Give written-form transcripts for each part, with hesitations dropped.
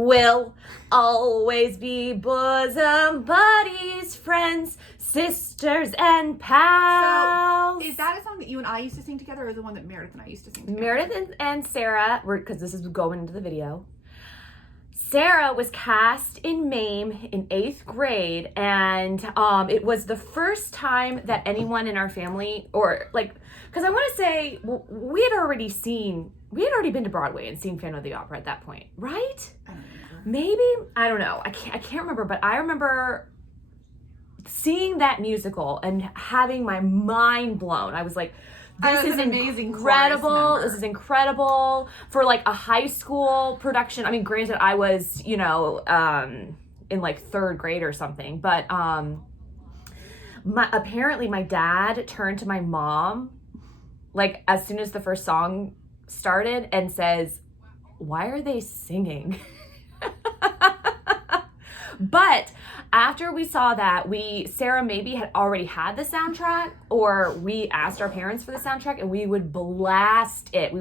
We'll always be bosom buddies, friends, sisters, and pals. So, is that a song that you and I used to sing together, or the one that Meredith and I used to sing together? Meredith and Sarah, because this is going into the video. Sarah was cast in MAME in 8th grade, and it was the first time that anyone in our family, or like, because I want to say, we had already been to Broadway and seen Phantom of the Opera at that point, right? I don't remember. Maybe, I don't know. I can't remember, but I remember seeing that musical and having my mind blown. I was like, this is amazing, incredible. This is incredible for like a high school production. I mean, granted, I was, in like 3rd grade or something, but apparently my dad turned to my mom, like as soon as the first song started, and says, "Why are they singing?" But after we saw that, Sarah maybe had already had the soundtrack, or we asked our parents for the soundtrack, and we would blast it.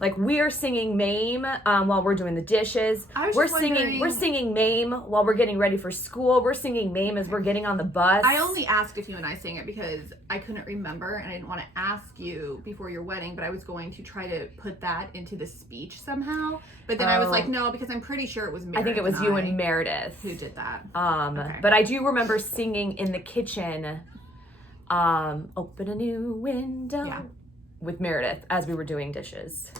Like, we are singing MAME while we're doing the dishes. We're singing MAME while we're getting ready for school. We're singing MAME as we're getting on the bus. I only asked if you and I sang it because I couldn't remember, and I didn't want to ask you before your wedding, but I was going to try to put that into the speech somehow. But then I was like, no, because I'm pretty sure it was Meredith. I think it was you and Meredith who did that. Okay. But I do remember singing in the kitchen, "Open a New Window," with Meredith as we were doing dishes.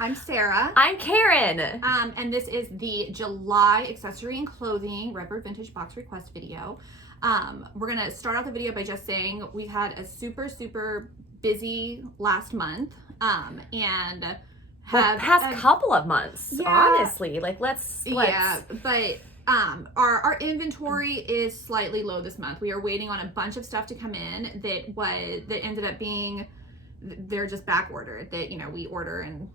I'm Sarah. I'm Karen. And this is the July accessory and clothing Redbird Vintage Box Request video. We're going to start out the video by just saying we've had a super, super busy last month. And the past couple of months, honestly. Like, let's. Yeah, but our inventory is slightly low this month. We are waiting on a bunch of stuff to come in that ended up being, they're just back ordered, that we order and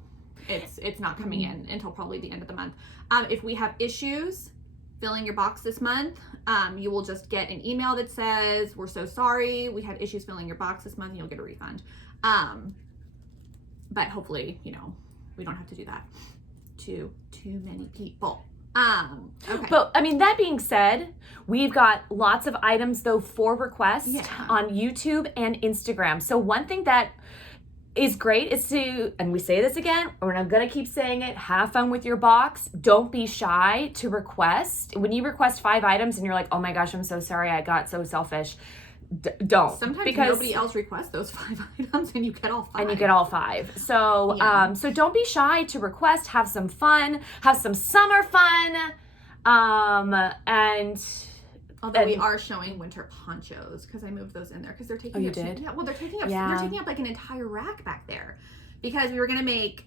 it's not coming in until probably the end of the month. If we have issues filling your box this month, you will just get an email that says, "We're so sorry, we had issues filling your box this month," and you'll get a refund. But hopefully, we don't have to do that to too many people. Okay. But I mean, that being said, we've got lots of items though for request on YouTube and Instagram. So one thing that is great is to, and we say this again, and I'm gonna keep saying it, have fun with your box. Don't be shy to request. When you request 5 items and you're like, "Oh my gosh, I'm so sorry, I got so selfish." Don't. Sometimes because nobody else requests those 5 items and you get all 5. So, so don't be shy to request. Have some fun. Have some summer fun. Although we are showing winter ponchos because I moved those in there because they're taking. Oh, you did? Yeah. Well, they're taking up. They're taking up like an entire rack back there, because we were gonna make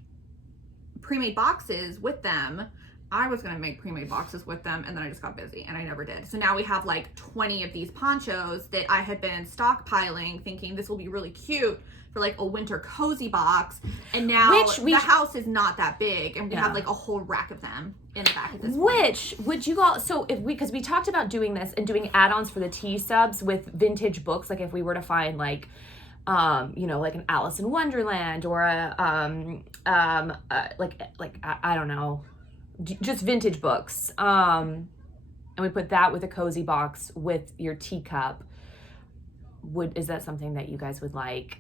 pre-made boxes with them. I was gonna make pre-made boxes with them, and then I just got busy and I never did. So now we have like 20 of these ponchos that I had been stockpiling, thinking this will be really cute for like a winter cozy box. And now the house is not that big, and we have like a whole rack of them in the back at this point. Would you all, so if because we talked about doing this and doing add-ons for the tea subs with vintage books, like if we were to find like like an Alice in Wonderland or a I don't know, just vintage books, and we put that with a cozy box with your teacup. Is that something that you guys would like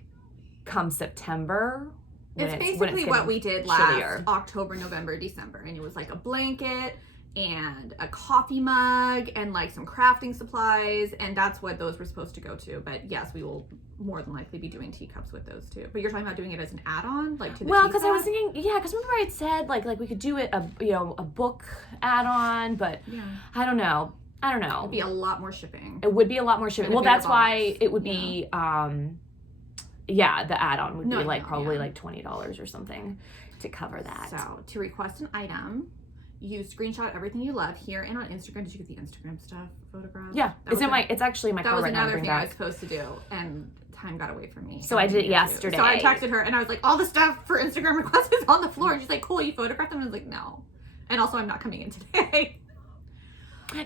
come September? It's basically what we did last October, November, December, and it was like a blanket and a coffee mug and like some crafting supplies, and that's what those were supposed to go to. But yes, we will more than likely be doing teacups with those too. But you're talking about doing it as an add-on, like to the because I was thinking, because remember I had said like we could do it a book add-on, but I don't know. It'd be a lot more shipping. It would be a lot more shipping. Well, that's why it would be the add-on would be probably like $20 or something to cover that. So to request an item, you screenshot everything you love here and on Instagram. Did you get the Instagram stuff photographed? Yeah, it's actually in my car right now. That was another thing I was supposed to do, and time got away from me. So I did it yesterday. So I texted her and I was like, all the stuff for Instagram requests is on the floor. And she's like, cool, you photographed them? And I was like, no. And also I'm not coming in today.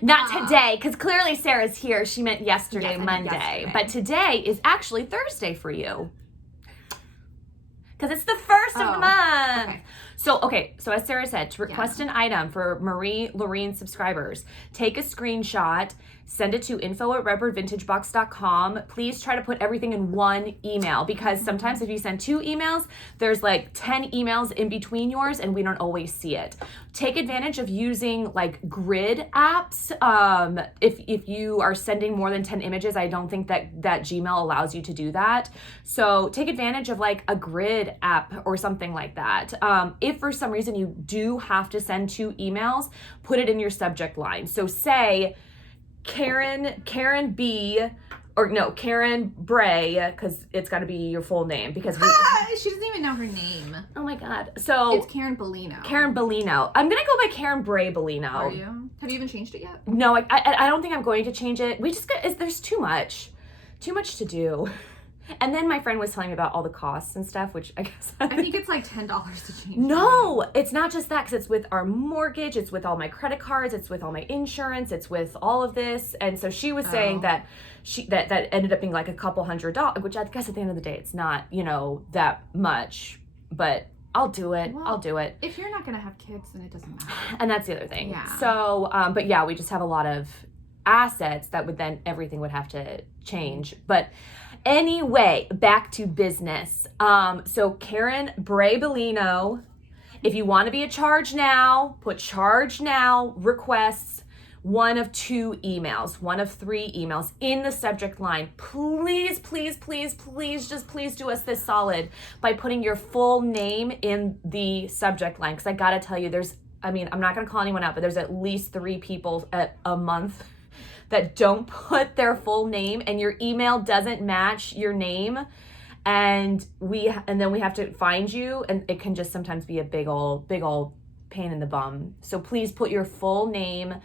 Not today, because clearly Sarah's here. She meant yesterday, Monday. But today is actually Thursday for you. Because it's the first of the month. Okay. So, okay, so as Sarah said, to request an item for Marie Lorraine subscribers, take a screenshot, send it to info@redbirdvintagebox.com. Please try to put everything in one email, because sometimes if you send 2 emails, there's like 10 emails in between yours and we don't always see it. Take advantage of using like grid apps. If you are sending more than 10 images, I don't think that Gmail allows you to do that. So take advantage of like a grid app or something like that. If for some reason you do have to send 2 emails, put it in your subject line. So say Karen B, or no, Karen Bray, because it's got to be your full name, because she doesn't even know her name. Oh my God. So it's Karen Bellino. Karen Bellino. I'm gonna go by Karen Bray Bellino. Are you? Have you even changed it yet? No, I don't think I'm going to change it. We just there's too much to do. And then my friend was telling me about all the costs and stuff, which I guess I think it's like $10 to change. No, it's not just that, because it's with our mortgage, it's with all my credit cards, it's with all my insurance, it's with all of this. And so she was saying that that ended up being like a couple $100, which I guess at the end of the day it's not, that much, but I'll do it. Well, I'll do it. If you're not gonna have kids, then it doesn't matter. And that's the other thing. Yeah. So, but yeah, we just have a lot of assets that would then everything would have to change. But anyway, back to business. So Karen Bray Bellino, if you want to be a charge now, put charge now requests, one of 2 emails, one of 3 emails in the subject line. Please, please, please, please, just please do us this solid by putting your full name in the subject line. Because I got to tell you, I'm not going to call anyone out, but there's at least 3 people a month that don't put their full name, and your email doesn't match your name, and then we have to find you, and it can just sometimes be a big old pain in the bum. So please put your full name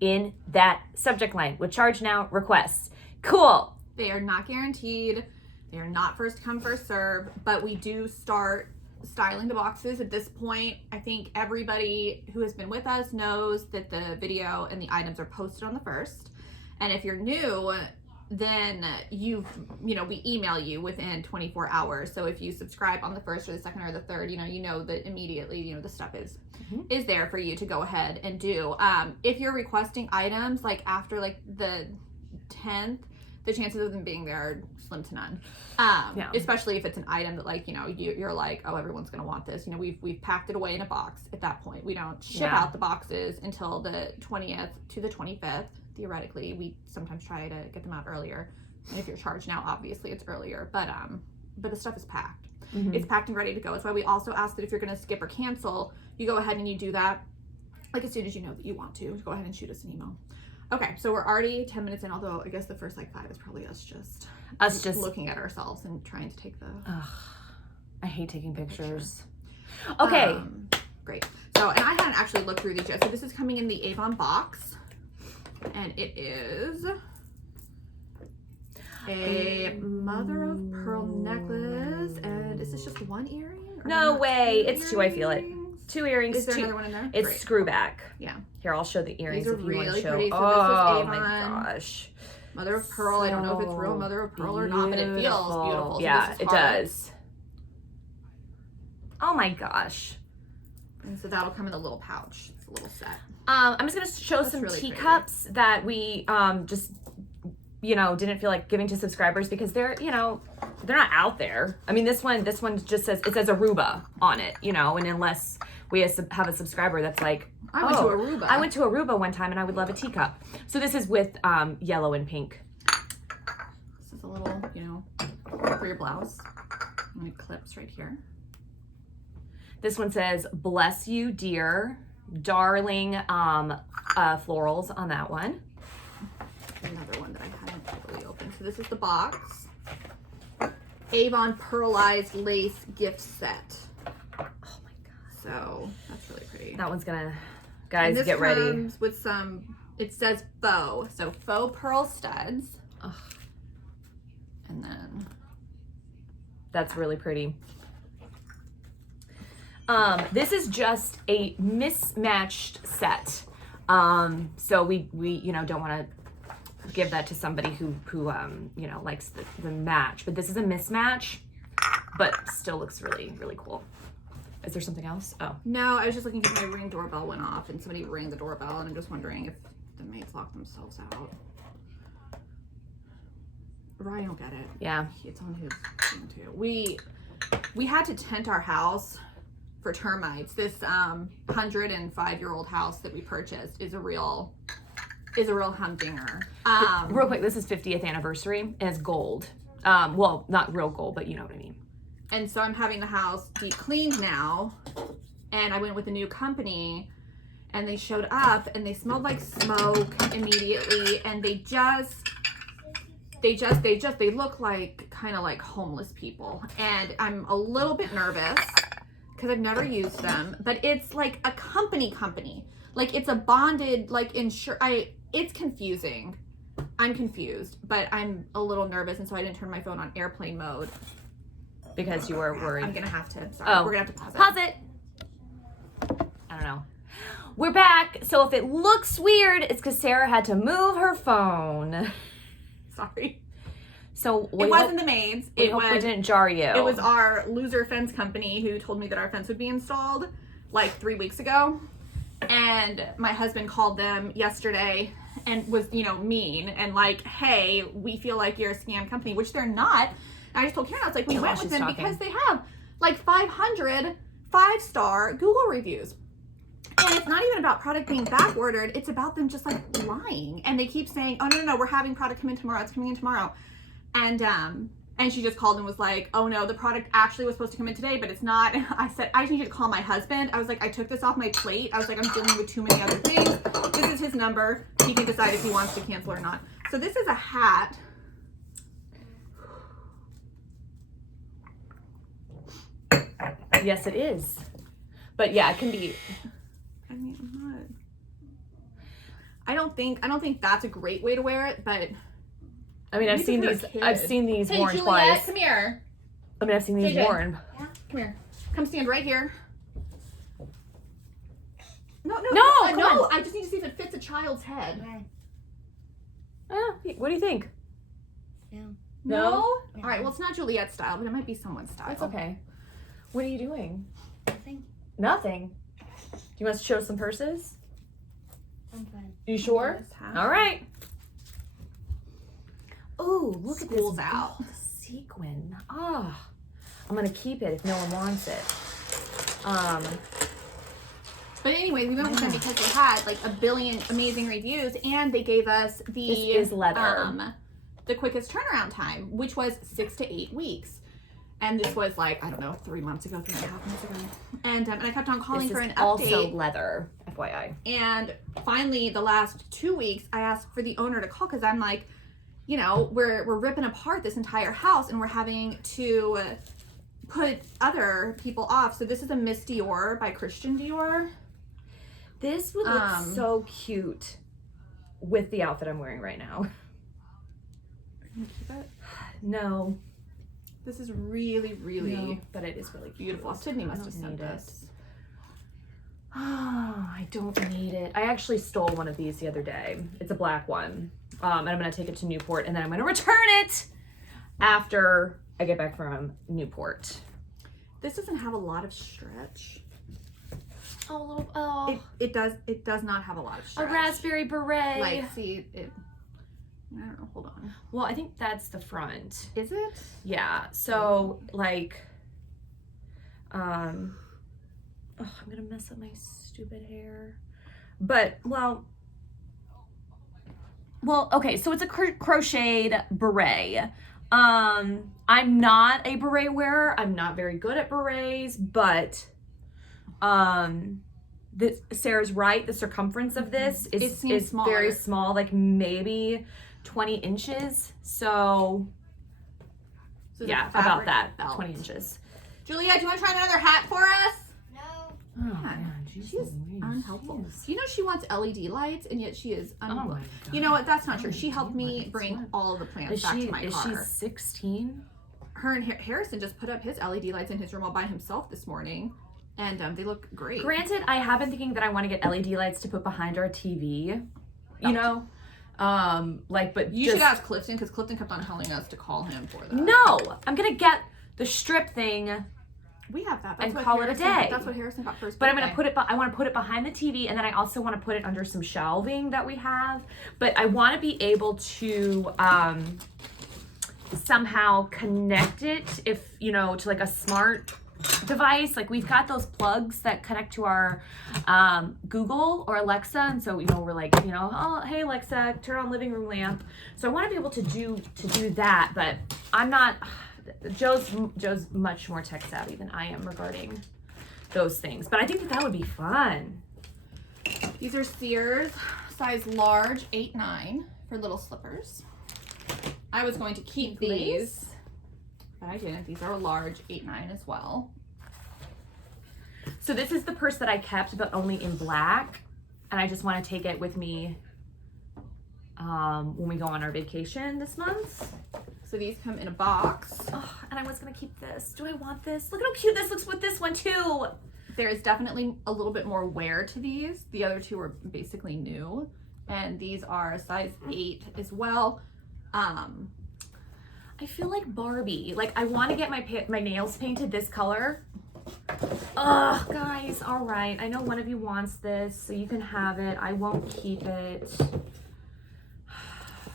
in that subject line with charge now requests. Cool. They are not guaranteed. They are not first come, first serve, but we do start styling the boxes at this point. I think everybody who has been with us knows that the video and the items are posted on the 1st. And if you're new, then we email you within 24 hours. So if you subscribe on the 1st or the 2nd or the 3rd, you know that immediately, the stuff is there for you to go ahead and do. If you're requesting items like after like the 10th, the chances of them being there are slim to none. Especially if it's an item that like, you're like, oh, everyone's going to want this. We've packed it away in a box at that point. We don't ship out the boxes until the 20th to the 25th. Theoretically, we sometimes try to get them out earlier. And if you're charged now, obviously it's earlier, but the stuff is packed. It's packed and ready to go. That's why we also ask that if you're going to skip or cancel, you go ahead and you do that like as soon as you know that you want to. Go ahead and shoot us an email. Okay, so we're already 10 minutes in, although I guess the first like 5 is probably us just looking at ourselves and trying to take the I hate taking pictures. Okay. Great. So, and I hadn't actually looked through these yet. So this is coming in the Avon box, and it is a mother of pearl necklace. And is this just 1 earring? No way. It's 2, I feel it. 2 earrings. Is there another one in there? It's Great. screw back. Yeah. Here, I'll show the earrings These are if you want to really show. pretty. So Oh this is my Avon. gosh. Mother of pearl. I don't know if it's real mother of pearl or not, but it feels beautiful. So Yeah, this is it heart. does. Oh my gosh. And so that'll come in a little pouch. It's a little set. I'm just gonna show some really teacups that we just didn't feel like giving to subscribers because they're they're not out there. I mean, this one just says Aruba on it, and unless we have a subscriber that's like, I went to Aruba. I went to Aruba one time and I would love a teacup. So this is with yellow and pink. This is a little, for your blouse. And it clips right here. This one says, bless you, dear. Darling florals on that one. Another one that I haven't totally opened. So this is the box. Avon Pearlized Lace Gift Set. Oh my god. So that's really pretty. That one's gonna, guys, and get ready. This comes with some, it says faux. So faux pearl studs. Ugh. And then. That's really pretty. This is just a mismatched set. So we don't want to give that to somebody who likes the match, but this is a mismatch, but still looks really, really cool. Is there something else? Oh. No, I was just looking because my Ring doorbell went off and somebody rang the doorbell, and I'm just wondering if the maids locked themselves out. Ryan will get it. Yeah. It's on his thing too. We had to tent our house for termites. This 105-year-old house that we purchased is a real humdinger. Real quick, this is 50th anniversary and it's gold. Well, not real gold, but you know what I mean. And so I'm having the house deep cleaned now, and I went with a new company, and they showed up and they smelled like smoke immediately, and they look like kind of like homeless people, and I'm a little bit nervous because I've never used them, but it's like a company, like it's a bonded, like it's confusing. I'm confused, but I'm a little nervous, and so I didn't turn my phone on airplane mode. Because you were worried. I'm gonna have to. Sorry, oh, we're gonna have to pause it. Pause it. I don't know. We're back. So if it looks weird, it's because Sarah had to move her phone. Sorry. So it wasn't the maids. We hope we didn't jar you. It was our loser fence company who told me that our fence would be installed like 3 weeks ago, and my husband called them yesterday and was mean and like, hey, we feel like you're a scam company, which they're not. I just told Karen, I was like, we went with them because they have like 500 5-star Google reviews. And it's not even about product being back ordered. It's about them just like lying. And they keep saying, oh, no, we're having product come in tomorrow. It's coming in tomorrow. And she just called and was like, oh no, the product actually was supposed to come in today, but it's not. And I said, I just need you to call my husband. I was like, I took this off my plate. I was like, I'm dealing with too many other things. This is his number. He can decide if he wants to cancel or not. So this is a hat. Yes, it is. But yeah, it can be. I mean, I'm not. I don't think that's a great way to wear it, but I mean, I've seen these hey, worn Juliet, twice. Come here. I mean, I've seen these JJ. worn. Yeah, come here. Come stand right here. No. I just need to see if it fits a child's head. What do you think? No? All right. Well, it's not Juliet's style, but it might be someone's style. That's okay. What are you doing? Nothing. Do you want to show us some purses? I'm fine. You sure? All right. Oh, look at this School's out. gold sequin. Oh, I'm gonna keep it if no one wants it. But anyway, we went with them because they had like a billion amazing reviews, and they gave us the This is leather. The quickest turnaround time, which was 6 to 8 weeks. And this was like, I don't know, 3 months ago, 3.5 months ago. And I kept on calling for an update. Also leather, FYI. And finally, the last 2 weeks, I asked for the owner to call because I'm like, we're ripping apart this entire house and we're having to put other people off. So this is a Miss Dior by Christian Dior. This would look so cute with the outfit I'm wearing right now. Can you keep it? No. This is really, really but it is really beautiful. Sydney must have sent this. Oh, I don't need it. I actually stole one of these the other day. It's a black one. And I'm going to take it to Newport, and then I'm going to return it after I get back from Newport. This doesn't have a lot of stretch. Oh, It does not have a lot of stretch. a raspberry beret. Like, see, I don't know, hold on. Well, I think that's the front. Is it? Yeah. So, like, I'm gonna mess up my stupid hair. But, well, okay, so it's a crocheted beret. I'm not a beret wearer. I'm not very good at berets, but Sarah's right. The circumference of this is very small, like maybe 20 inches. So yeah, about that, belt. 20 inches. Julia, do you want to try another hat for us? No. Oh, man, She's unhelpful. She wants LED lights, and yet she is Oh my God. You know what? That's not true. She helped me bring all of the plants back to my car. Is she 16? Her and Harrison just put up his LED lights in his room all by himself this morning, and they look great. Granted, I have been thinking that I want to get LED lights to put behind our TV. You know, but you should ask Clifton, because Clifton kept on telling us to call him for that. No, I'm gonna get the strip thing We have that. And call it a day. That's what Harrison got first. But I'm gonna I want to put it behind the TV, and then I also want to put it under some shelving that we have. But I want to be able to somehow connect it, if you know, to like a smart device. Like we've got those plugs that connect to our Google or Alexa, and so you know we're like, you know, oh hey Alexa, turn on living room lamp. So I want to be able to do that, but I'm not. Joe's much more tech savvy than I am regarding those things, but I think that would be fun. These are Sears, size large, 8-9 for little slippers. I was going to keep these, but I didn't. These are large, 8-9 as well. So this is the purse that I kept, but only in black, and I just want to take it with me when we go on our vacation this month. So these come in a box. Oh, and I was gonna keep this. Do I want this? Look at how cute this looks with this one too. There is definitely a little bit more wear to these. The other two are basically new. And these are a size 8 as well. I feel like Barbie. Like I want to get my nails painted this color. Ugh, guys, all right. I know one of you wants this, so you can have it. I won't keep it.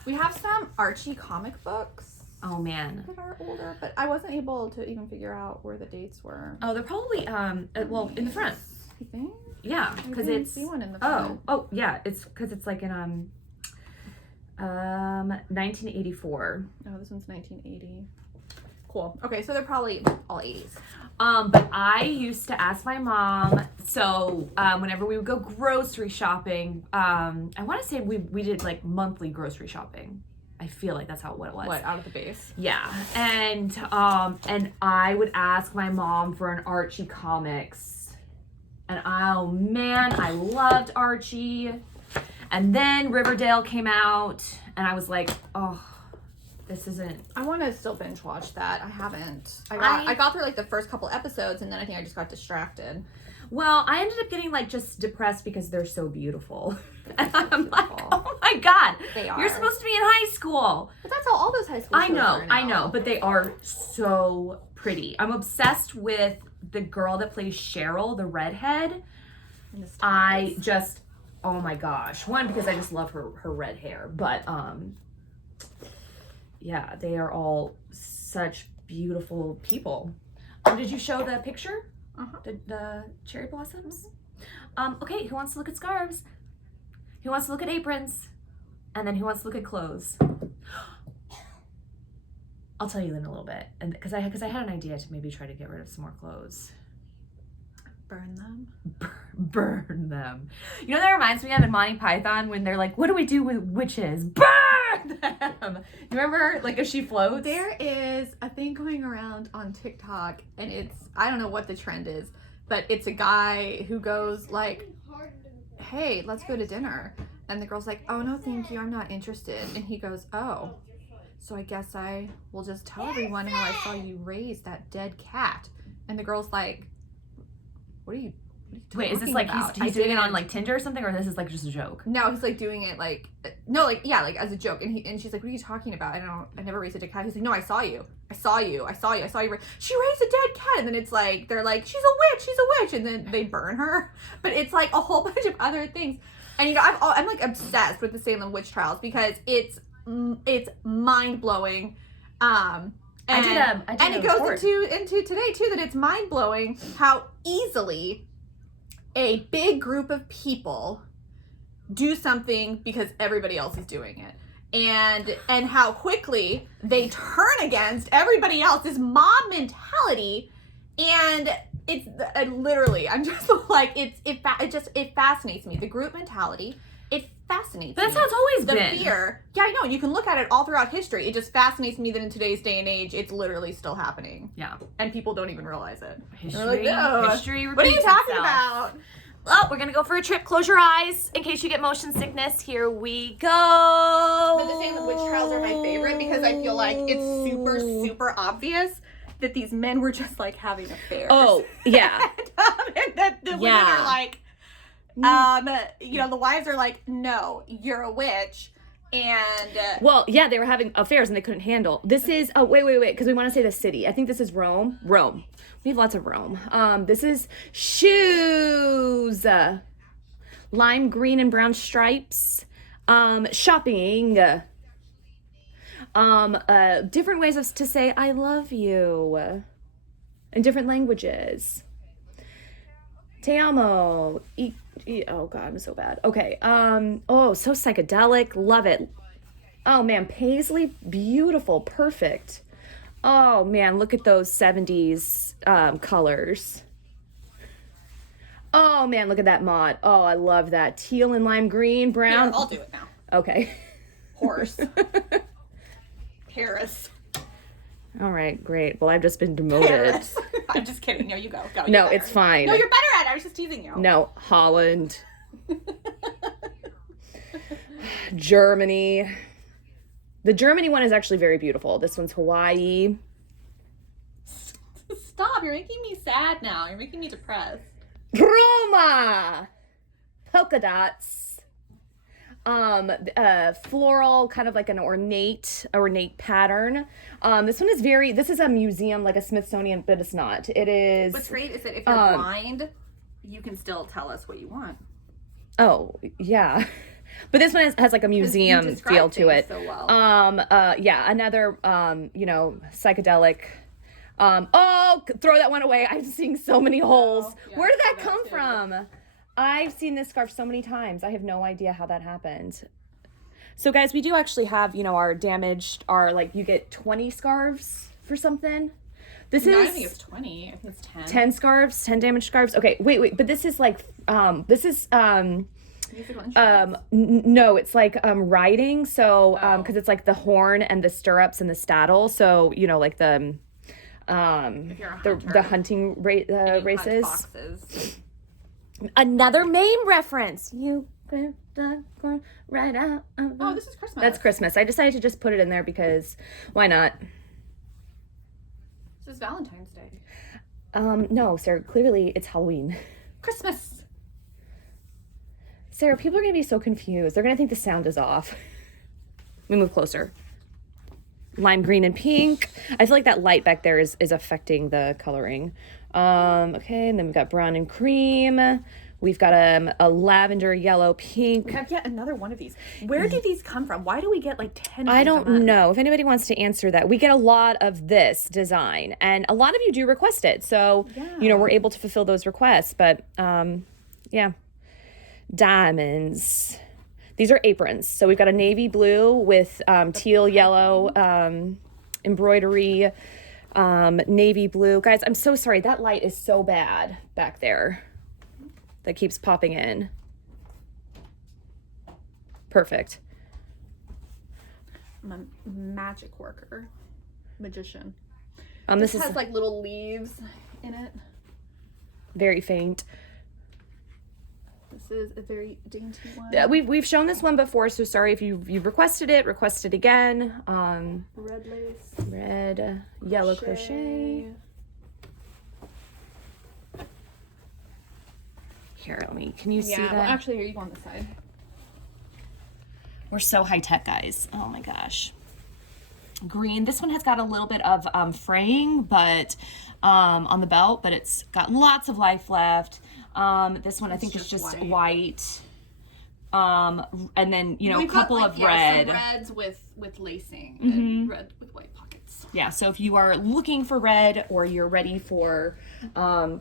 We have some Archie comic books. Oh man, that are older, but I wasn't able to even figure out where the dates were. Oh, they're probably well in the front. You think? Yeah, because it's. See one in the front. Oh yeah, it's because it's like in 1984. Oh, this one's 1980. Cool. Okay, so they're probably all 80s. But I used to ask my mom. So whenever we would go grocery shopping, I want to say we did like monthly grocery shopping. I feel like that's what it was. What, out of the base? Yeah, and I would ask my mom for an Archie comics, and oh man, I loved Archie. And then Riverdale came out, and I was like, oh, this isn't. I want to still binge watch that. I haven't. I got through like the first couple episodes, and then I think I just got distracted. Well, I ended up getting like just depressed because they're so beautiful. And I'm like, oh my God. They are. You're supposed to be in high school. But that's how all those high school shows are now. I know, but they are so pretty. I'm obsessed with the girl that plays Cheryl, the redhead. I just, oh my gosh. One, because I just love her red hair. But yeah, they are all such beautiful people. Did you show the picture? The cherry blossoms? Okay, who wants to look at scarves? Who wants to look at aprons? And then who wants to look at clothes? I'll tell you in a little bit. And because I had an idea to maybe try to get rid of some more clothes. Burn them? Burn them. You know, that reminds me of in Monty Python when they're like, what do we do with witches? Burn them! You remember, like, if she floats? There is a thing going around on TikTok, and it's, I don't know what the trend is, but it's a guy who goes like, hey, let's go to dinner. And the girl's like, oh, no, thank you. I'm not interested. And he goes, oh, so I guess I will just tell everyone how I saw you raise that dead cat. And the girl's like, what are you Wait, is this like he's doing it on like Tinder or something, or this is like just a joke? No, he's like doing it like, no, like, yeah, like as a joke. And she's like, what are you talking about? I never raised a dead cat. He's like, no, I saw you. She raised a dead cat. And then it's like, they're like, she's a witch. And then they burn her. But it's like a whole bunch of other things. And you know, I'm like obsessed with the Salem witch trials because it's mind blowing. And it goes into today too, that it's mind blowing how easily a big group of people do something because everybody else is doing it, and how quickly they turn against everybody else, this mob mentality. And it's literally, I'm just like, it fascinates me, the group mentality. It fascinates me. That's how it's always been. The fear. Yeah, I know. You can look at it all throughout history. It just fascinates me that in today's day and age, it's literally still happening. Yeah. And people don't even realize it. History, like, no. History repeats What are you talking itself. about? Well, we're going to go for a trip. Close your eyes in case you get motion sickness. Here we go. But the Salem witch trials are my favorite because I feel like it's super, super obvious that these men were just like having affairs. Oh, yeah. And that the women are like, you know, the wives are like, no, you're a witch. And well, yeah, they were having affairs and they couldn't handle. This is wait, because we want to say the city. I think this is Rome. Rome. We have lots of Rome. This is shoes. Lime green and brown stripes. Shopping. Different ways to say I love you in different languages. Te amo. Oh God, I'm so bad. Okay. Oh, so psychedelic. Love it. Oh man, paisley, beautiful, perfect. Oh man, look at those 70s colors. Oh man, look at that mod. Oh, I love that. Teal and lime green, brown. Here, I'll do it now. Okay. Horse. Paris. All right, great. Well, I've just been demoted. Paris. I'm just kidding. No, you go. No, it's fine. No, you're better at it. I was just teasing you. No, Holland. Germany. The Germany one is actually very beautiful. This one's Hawaii. Stop. You're making me sad now. You're making me depressed. Roma. Polka dots. Floral, kind of like an ornate pattern. This one is this is a museum, like a Smithsonian, but it's not. It is. What's great is that if you're blind, you can still tell us what you want. Oh, yeah. But this one has like a museum feel to it. So well. Yeah, another, psychedelic. Throw that one away. I'm seeing so many holes. Yeah, where did that come from? I've seen this scarf so many times. I have no idea how that happened. So guys, we do actually have, our damaged, you get 20 scarves for something. I think it's 20. I think it's 10. 10 scarves, 10 damaged scarves. Okay, wait, but this is musical instruments. No, it's like riding. So, cause it's like the horn and the stirrups and the saddle. So, like the hunting races. Boxes. Another MAME reference. You put the corn right out. Oh, this is Christmas. That's Christmas. I decided to just put it in there because why not? This is Valentine's Day. No, Sarah, clearly it's Halloween. Christmas. Sarah, people are going to be so confused. They're going to think the sound is off. Let me move closer. Lime green and pink. I feel like that light back there is affecting the coloring. Okay, and then we've got brown and cream. We've got a lavender, yellow, pink. We have yet another one of these. Where do these come from? Why do we get like 10 I don't know. If anybody wants to answer that. We get a lot of this design, and a lot of you do request it. So, we're able to fulfill those requests. But, yeah. Diamonds. These are aprons. So we've got a navy blue with teal yellow embroidery. Navy blue. Guys, I'm so sorry. That light is so bad back there. That keeps popping in. Perfect. I'm a magic worker. Magician. This has like little leaves in it. Very faint. This is a very dainty one. We've shown this one before, so sorry if you've requested it. Request it again. Red lace. Red, yellow crochet. Here, can you see that? Well, actually, here, you go on this side. We're so high tech, guys. Oh my gosh. Green. This one has got a little bit of fraying, but on the belt, but it's got lots of life left. This one I think is just white. And then a couple of red. Some reds with lacing and red with white pockets. Yeah, so if you are looking for red or you're ready for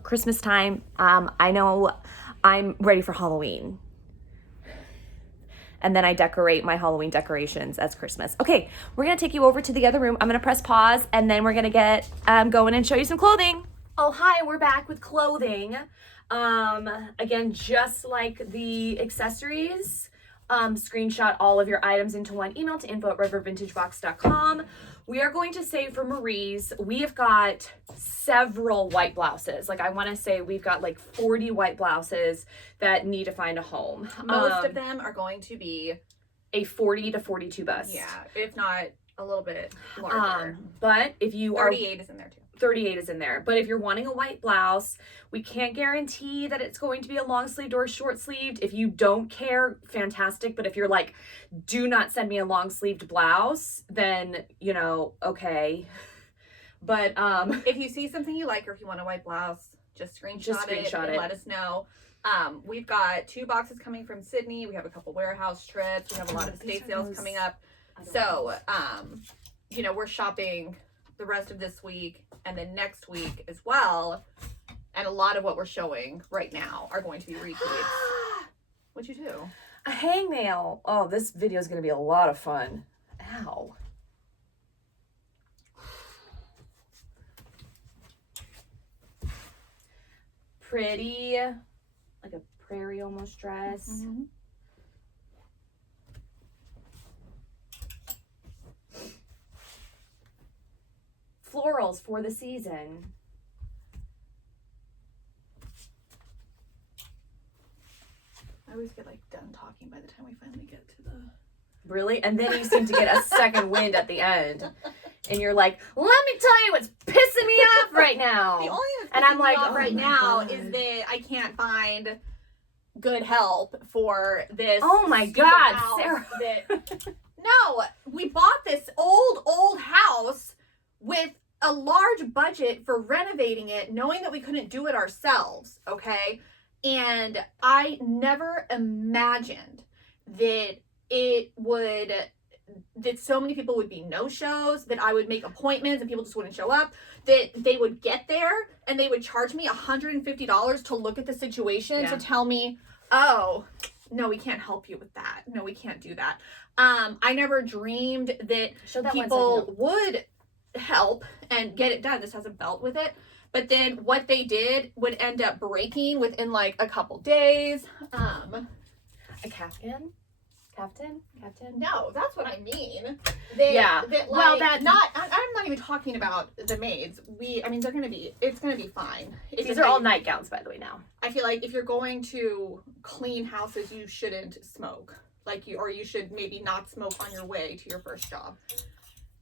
Christmas time, I know I'm ready for Halloween. And then I decorate my Halloween decorations as Christmas. Okay, we're gonna take you over to the other room. I'm gonna press pause and then we're gonna get going and show you some clothing. Oh, hi, we're back with clothing. Again, just like the accessories, screenshot all of your items into one email to info@redbirdvintagebox.com. We are going to say for Marie's, we have got several white blouses. Like I want to say we've got like 40 white blouses that need to find a home. Most of them are going to be a 40 to 42 bust. Yeah, if not a little bit larger. But if you 38 is in there too. 38 is in there. But if you're wanting a white blouse, we can't guarantee that it's going to be a long sleeved or a short sleeved. If you don't care, fantastic. But if you're like, do not send me a long sleeved blouse, then, you know, okay. But if you see something you like, or if you want a white blouse, just screenshot it and let us know. We've got 2 boxes coming from Sydney. We have a couple warehouse trips. We have a lot of estate sales coming up. So, you know, we're shopping the rest of this week and then next week as well. And a lot of what we're showing right now are going to be retweets. What'd you do? A hangnail. Oh, this video is going to be a lot of fun. Ow. Pretty, like a prairie almost dress. Mm-hmm. Florals for the season. I always get like done talking by the time we finally get to the... Really? And then you seem to get a second wind at the end. And you're like, let me tell you what's pissing me off right now. The only thing and that's I'm like, pissing me off right now God. is that I can't find good help for this. Oh my stupid God, house Sarah. No, we bought this old house with a large budget for renovating it, knowing that we couldn't do it ourselves, okay? And I never imagined that that so many people would be no-shows, that I would make appointments and people just wouldn't show up, that they would get there and they would charge me $150 to look at the situation, to tell me, oh, no, we can't help you with that. No, we can't do that. I never dreamed that people would help and get it done. This has a belt with it. But then what they did would end up breaking within like a couple days. A Captain? No, that's what I mean. I'm not even talking about the maids. It's gonna be fine. These are all nightgowns, by the way, now. I feel like if you're going to clean houses, you shouldn't smoke. You should maybe not smoke on your way to your first job.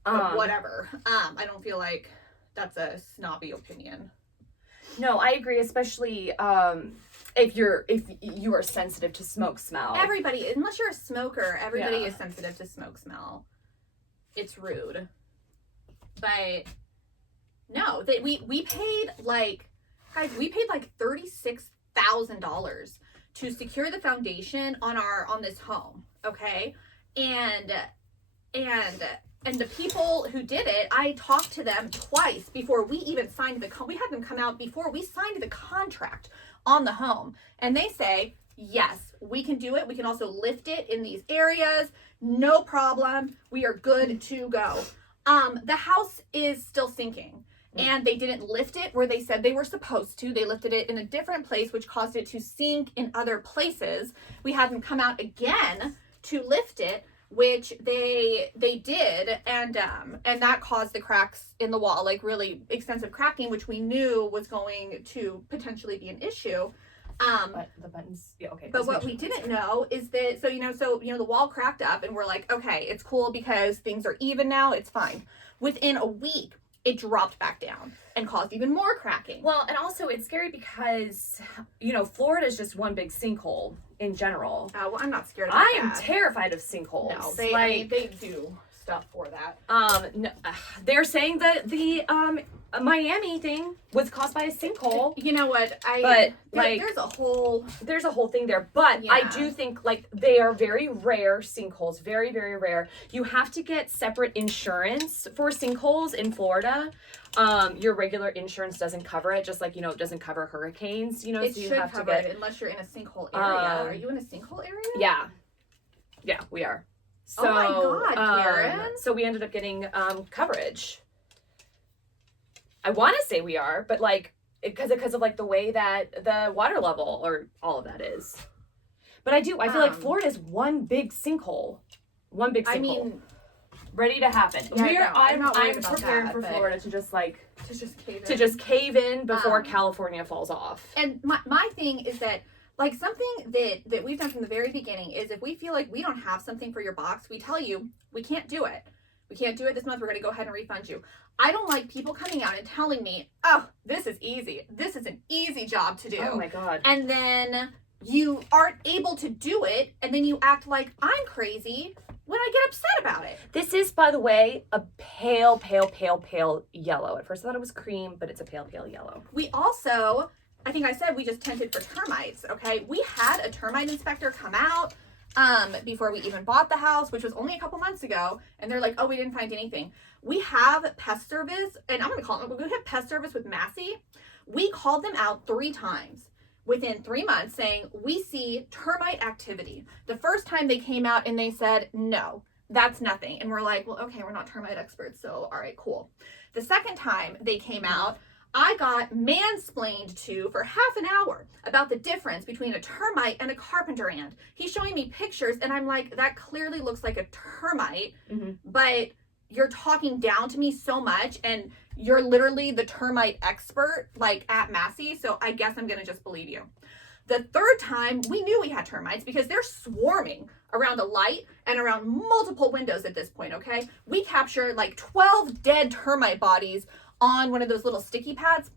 Whatever. I don't feel like that's a snobby opinion. No, I agree, especially if you are sensitive to smoke smell. Everybody, unless you're a smoker, everybody is sensitive to smoke smell. It's rude. But no, we paid like $36,000 to secure the foundation on this home, okay? And the people who did it, I talked to them twice before we even signed we had them come out before we signed the contract on the home. And they say, yes, we can do it. We can also lift it in these areas. No problem. We are good to go. The house is still sinking. And they didn't lift it where they said they were supposed to. They lifted it in a different place, which caused it to sink in other places. We had them come out again to lift it, which they did, and that caused the cracks in the wall, like really extensive cracking, which we knew was going to potentially be an issue. But the buttons, yeah, okay. But what we didn't know is that, so the wall cracked up, and we're like, okay, it's cool because things are even now, it's fine. Within a week, it dropped back down and caused even more cracking. Well, and also it's scary because, Florida is just one big sinkhole in general. Well, I'm not scared of I that. am terrified of sinkholes. No, they do stuff for that. No, they're saying that the Miami thing was caused by a sinkhole. You know what? There's a whole thing there, but I do think they are very rare sinkholes, very, very rare. You have to get separate insurance for sinkholes in Florida. Your regular insurance doesn't cover it, just like it doesn't cover hurricanes. It so you should have cover to get it unless you're in a sinkhole area. Are you in a sinkhole area? Yeah, we are. So, oh my God, Karen. So we ended up getting coverage. I want to say we are, but because of the way that the water level or all of that is. But I feel like Florida is one big sinkhole. I mean, ready to happen. Yeah, I'm preparing for Florida to just cave in before California falls off. And my thing is that something that we've done from the very beginning is if we feel like we don't have something for your box, we tell you we can't do it. We can't do it this month. We're going to go ahead and refund you. I don't like people coming out and telling me, oh, this is easy. This is an easy job to do. Oh my God. And then you aren't able to do it. And then you act like I'm crazy when I get upset about it. This is, by the way, a pale, pale, pale, pale yellow. At first I thought it was cream, but it's a pale, pale yellow. We also, I think I said we just tented for termites, okay? We had a termite inspector come out before we even bought the house, which was only a couple months ago, and they're like, oh, we didn't find anything. We have pest service, and I'm gonna call them, we have pest service with Massey. We called them out 3 times within 3 months saying, we see termite activity. The first time they came out and they said, no, that's nothing. And we're like, well, okay, we're not termite experts, so all right, cool. The second time they came out, I got mansplained to for half an hour about the difference between a termite and a carpenter ant. He's showing me pictures and I'm like, that clearly looks like a termite, but you're talking down to me so much and you're literally the termite expert like at Massey, so I guess I'm gonna just believe you. The third time, we knew we had termites because they're swarming around a light and around multiple windows at this point, okay? We captured like 12 dead termite bodies on one of those little sticky pads,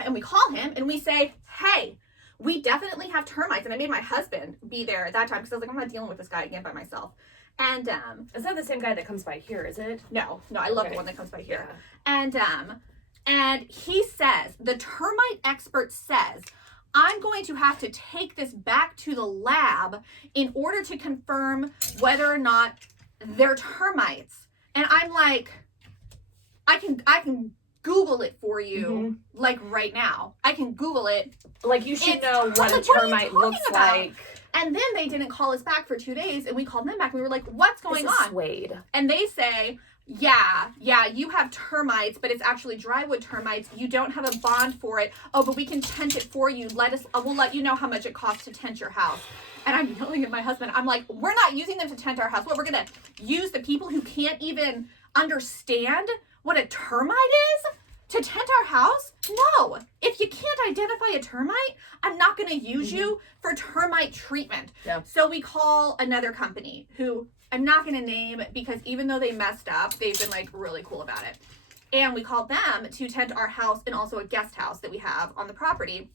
and we call him and we say, hey, we definitely have termites. And I made my husband be there at that time because I was like, I'm not dealing with this guy again by myself. And it's not the same guy that comes by here, is it? No, I love the one that comes by here. Yeah. And he says, the termite expert says, I'm going to have to take this back to the lab in order to confirm whether or not they're termites. And I'm like, I can Google it for you, like right now. I can Google it. Like you should know what a termite looks like. And then they didn't call us back for 2 days, and we called them back. And we were like, what's going on? Suede. And they say, yeah, you have termites, but it's actually drywood termites. You don't have a bond for it. Oh, but we can tent it for you. We'll let you know how much it costs to tent your house. And I'm yelling at my husband. I'm like, we're not using them to tent our house. What, we're going to use the people who can't even understand what a termite is to tent our house? No. If you can't identify a termite, I'm not going to use you for termite treatment. Yep. So we call another company who I'm not going to name because even though they messed up, they've been like really cool about it. And we called them to tent our house and also a guest house that we have on the property.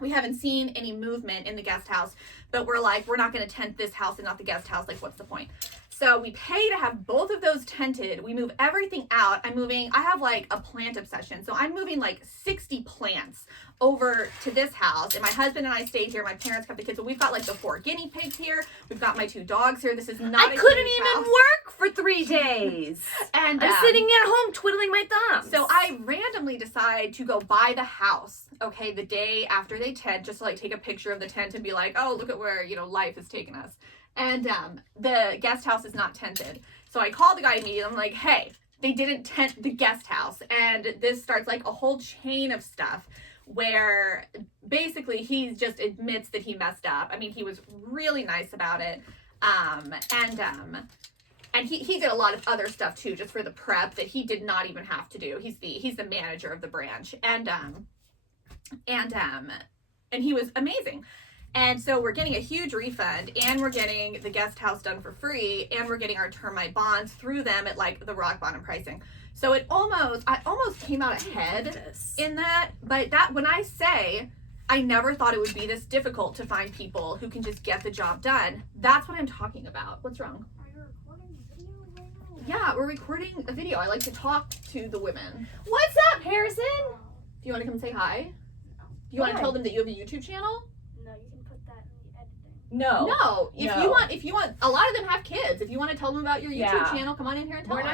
We haven't seen any movement in the guest house, but we're like, we're not going to tent this house and not the guest house. Like, what's the point? So we pay to have both of those tented. We move everything out. I have like a plant obsession. So I'm moving like 60 plants over to this house. And my husband and I stay here. My parents have the kids. But we've got like the 4 guinea pigs here. We've got my 2 dogs here. This is not I couldn't even work for 3 days. And I'm sitting at home twiddling my thumbs. So I randomly decide to go buy the house, okay, the day after they tent, just to like take a picture of the tent and be like, oh, look at where, life has taken us. And the guest house is not tented. So I call the guy immediately. I'm like, hey, they didn't tent the guest house. And this starts like a whole chain of stuff where basically he just admits that he messed up. I mean, he was really nice about it. And he did a lot of other stuff too, just for the prep that he did not even have to do. He's the manager of the branch. And he was amazing. And so we're getting a huge refund, and we're getting the guest house done for free, and we're getting our termite bonds through them at like the rock bottom pricing. So I almost came out ahead in that. But that, when I say I never thought it would be this difficult to find people who can just get the job done, that's what I'm talking about. What's wrong? Are you recording a video right now? Yeah, we're recording a video. I like to talk to the women. What's up, Harrison? Do you want to come say hi? No. Do you want to tell them that you have a YouTube channel? No, you can put that in the editing. No. No. If you want, a lot of them have kids. If you want to tell them about your YouTube channel, come on in here and tell them.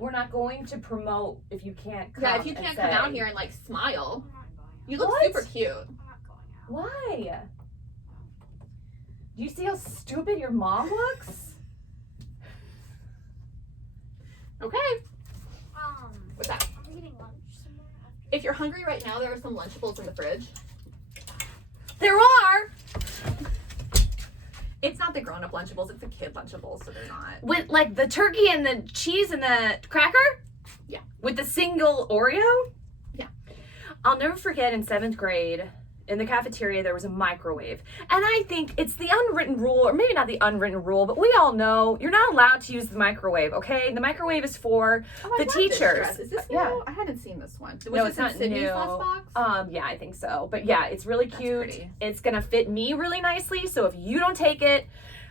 We're not going to promote if you can't come. Yeah, if you can't come out here and like smile. I'm not going out. You look super cute. I'm not going out. Why? Do you see how stupid your mom looks? Okay. What's that? Are we eating lunch somewhere after? If you're hungry right now, there are some Lunchables in the fridge. There are. It's not the grown-up Lunchables, it's the kid Lunchables, so they're not. With like the turkey and the cheese and the cracker? Yeah. With the single Oreo? Yeah. I'll never forget in 7th grade, in the cafeteria, there was a microwave. And I think it's the unwritten rule, or maybe not the unwritten rule, but we all know you're not allowed to use the microwave, okay? The microwave is for the teachers. Is this new? Yeah. I hadn't seen this one. Was No, this it's in not Sydney's new. last box? Yeah, I think so. But yeah, it's really That's cute. pretty. It's gonna fit me really nicely. So if you don't take it,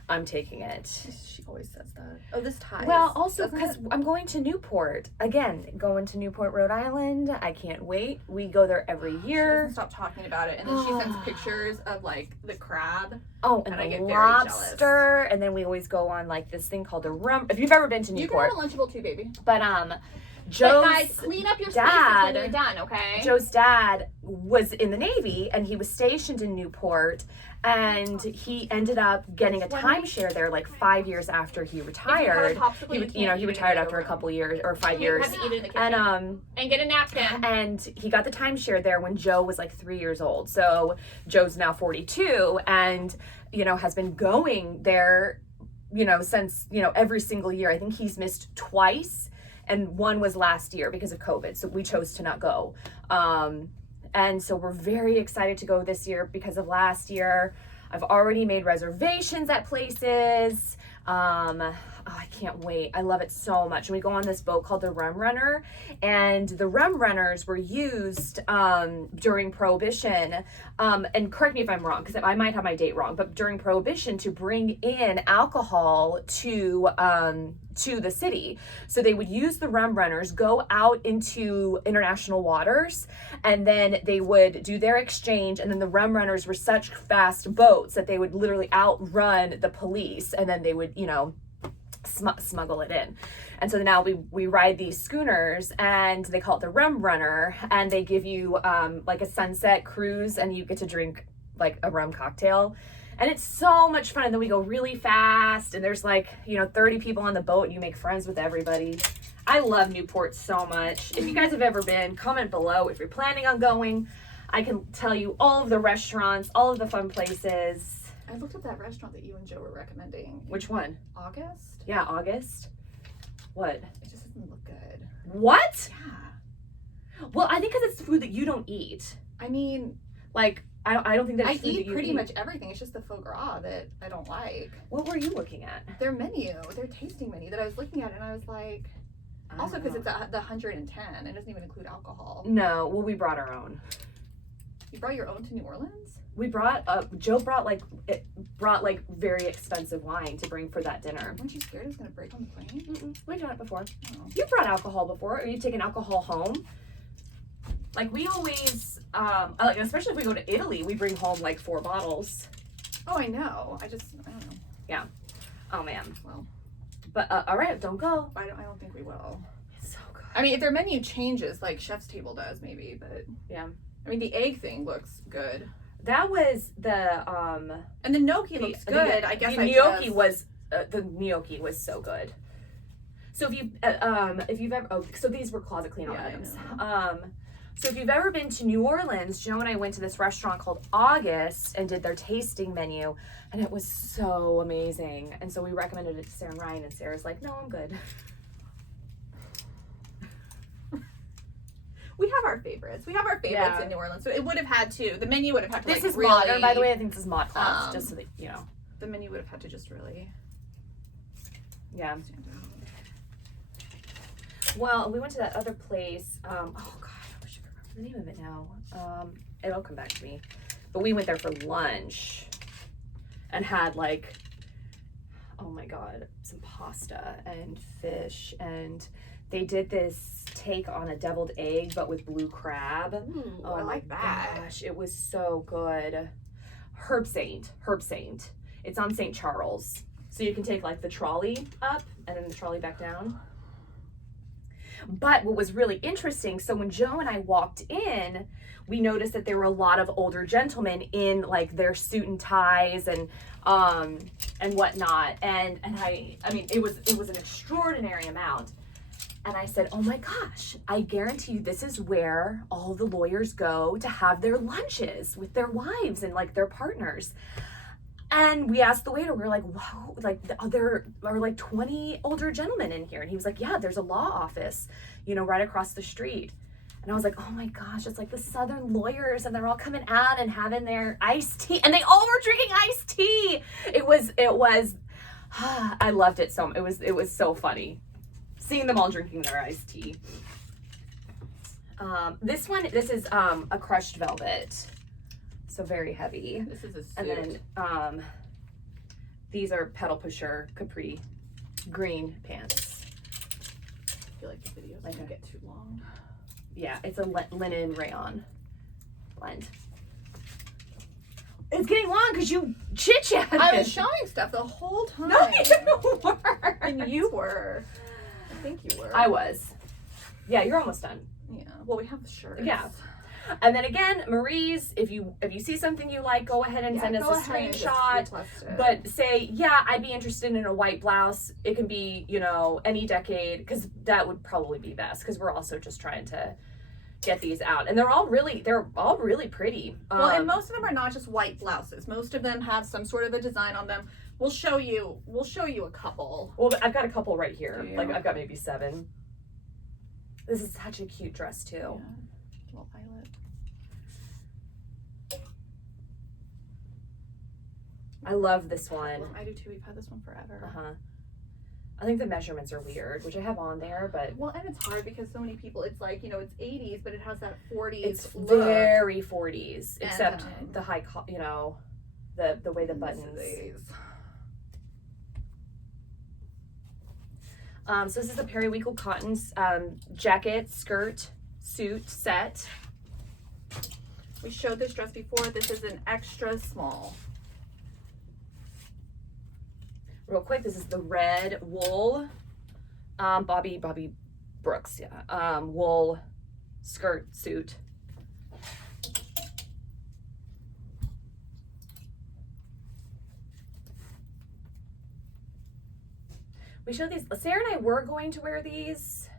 I'm taking it. She always says that. Oh, this ties. Well, also doesn't because it? I'm going to Newport again. Going to Newport, Rhode Island. I can't wait. We go there every She year. doesn't stop talking about it, and then she sends pictures of like the crab. Oh, and and I the get very lobster, and then we always go on like this thing called a rum. If you've ever been to You can Newport, have a Lunchable too, baby. but But guys, clean up your spaces dad- when you're done, okay? Joe's dad was in the Navy, and he was stationed in Newport, and he ended up getting a timeshare there like 5 years after he retired. He retired after a couple years or 5 You years. have to eat it in the kitchen. And get a napkin. and he got the timeshare there when Joe was like 3 years old. So Joe's now 42 and, has been going there, since, every single year. I think he's missed twice. And one was last year because of COVID. So we chose to not go. And so we're very excited to go this year because of last year. I've already made reservations at places. I can't wait. I love it so much. And we go on this boat called the Rum Runner, and the Rum Runners were used during Prohibition. And correct me if I'm wrong, because I might have my date wrong, but during Prohibition to bring in alcohol to the city. So they would use the Rum Runners, go out into international waters, and then they would do their exchange. And then the Rum Runners were such fast boats that they would literally outrun the police, and then they would, smuggle it in. And so now we ride these schooners, and they call it the Rum Runner, and they give you like a sunset cruise, and you get to drink like a rum cocktail. And it's so much fun. And then we go really fast, and there's like, 30 people on the boat, and you make friends with everybody. I love Newport so much. If you guys have ever been, comment below. If you're planning on going, I can tell you all of the restaurants, all of the fun places. I looked up that restaurant that you and Joe were recommending. Which one? August? Yeah, August. What? It just doesn't look good. What? Yeah. Well, I think because it's food that you don't eat. I mean, Like, I don't think that's I food that eat you pretty much everything. It's just the foie gras that I don't like. What were you looking at? Their menu, their tasting menu that I was looking at, and I was like, also because it's the 110, it doesn't even include alcohol. No, well, we brought our own. You brought your own to New Orleans? We brought Joe brought very expensive wine to bring for that dinner. Weren't you scared it was gonna break on the plane? We've done it before. Oh. You brought alcohol before, or you've taken alcohol home. Like we always, especially if we go to Italy, we bring home like 4 bottles. Oh, I know. I don't know. Yeah. Oh man. Well, but all right, don't go. I don't think we will. It's so good. I mean, if their menu changes, like Chef's Table does, maybe. But yeah. I mean, the egg thing looks good. That was the and the gnocchi looks good. I guess the gnocchi was so good. So if you've ever so these were closet clean items. So if you've ever been to New Orleans, Joe and I went to this restaurant called August and did their tasting menu, and it was so amazing. And so we recommended it to Sarah and Ryan, and Sarah's like, "No, I'm good." We have our favorites. We have our favorites in New Orleans. So it would have had to. The menu would have had to. This is really, modern, by the way. I think this is mod class, just so that you know. The menu would have had to just really. Yeah. Stand out. Well, we went to that other place. Oh God, I wish I could remember the name of it now. It'll come back to me. But we went there for lunch and had like, oh my God, some pasta and fish, and they did this take on a deviled egg but with blue crab. Ooh, Oh I like that. Gosh, it was so good. Herb Saint. It's on St. Charles. So you can take like the trolley up and then the trolley back down. But what was really interesting, so when Joe and I walked in, we noticed that there were a lot of older gentlemen in like their suit and ties and whatnot. And I mean, it was an extraordinary amount. And I said, oh my gosh, I guarantee you this is where all the lawyers go to have their lunches with their wives and like their partners. And we asked the waiter, we were like, wow, like there are like 20 older gentlemen in here. And he was like, yeah, there's a law office, right across the street. And I was like, oh my gosh, it's like the Southern lawyers, and they're all coming out and having their iced tea, and they all were drinking iced tea. It was, I loved it so, it was so funny. Seeing them all drinking their iced tea. This is a crushed velvet. So very heavy. This is a suit. And then these are pedal pusher capri green pants. I feel like the videos Like might get too long. Yeah, it's a linen rayon blend. It's getting long because you chit-chatted. I was showing stuff the whole time. No, you weren't. And you were. I think you were. I was. Yeah, you're almost done. Yeah. Well, we have the shirts. Yeah. And then again, Marie's, if you see something you like, go ahead and send us a screenshot. But say, yeah, I'd be interested in a white blouse. It can be, you know, any decade, because that would probably be best, because we're also just trying to get these out. And they're all really pretty. Well, and most of them are not just white blouses. Most of them have some sort of a design on them. We'll show you a couple. Well, I've got a couple right here. Do you? Like, I've got maybe 7. This is such a cute dress, too. Yeah. Little violet. I love this one. I do too. We've had this one forever. Uh-huh. I think the measurements are weird, which I have on there, but Well, and it's hard because so many people, it's like, you know, it's 80s, but it has that 40s it's look. very 40s, except And, the high, you know, the way the buttons. So this is a periwinkle cotton jacket, skirt, suit set. We showed this dress before. This is an extra small. Real quick, this is the red wool, Bobby Brooks, yeah, wool skirt suit. We showed these. Sarah and I were going to wear these.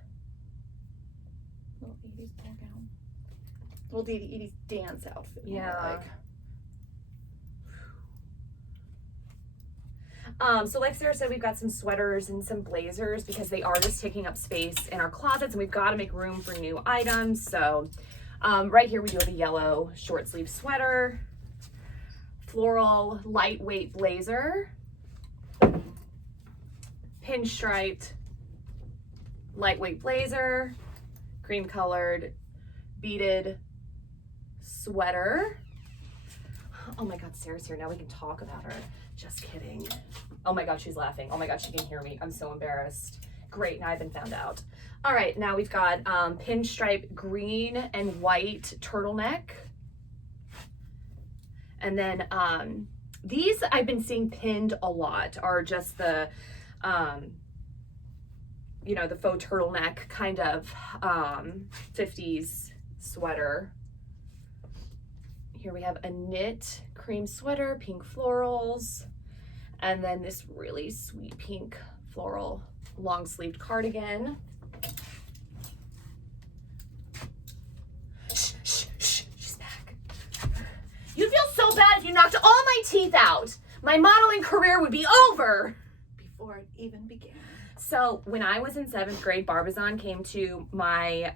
Little 80s ball gown. Little 80s dance outfit. Yeah. So like Sarah said, we've got some sweaters and some blazers because they are just taking up space in our closets, and we've got to make room for new items. So right here we do have a yellow short sleeve sweater, floral lightweight blazer, pinstriped lightweight blazer, cream colored beaded sweater. Oh my God, Sarah's here. Now we can talk about her. Just kidding. Oh my God, she's laughing. Oh my God, she can hear me. I'm so embarrassed. Great, now I've been found out. All right, now we've got pinstripe green and white turtleneck. And then these I've been seeing pinned a lot are just the, you know, the faux turtleneck kind of 50s sweater. Here we have a knit cream sweater, pink florals, and then this really sweet pink floral long sleeved cardigan. Shh, shh, shh, she's back. You'd feel so bad if you knocked all my teeth out. My modeling career would be over. Before it even began. So when I was in 7th grade, Barbizon came to my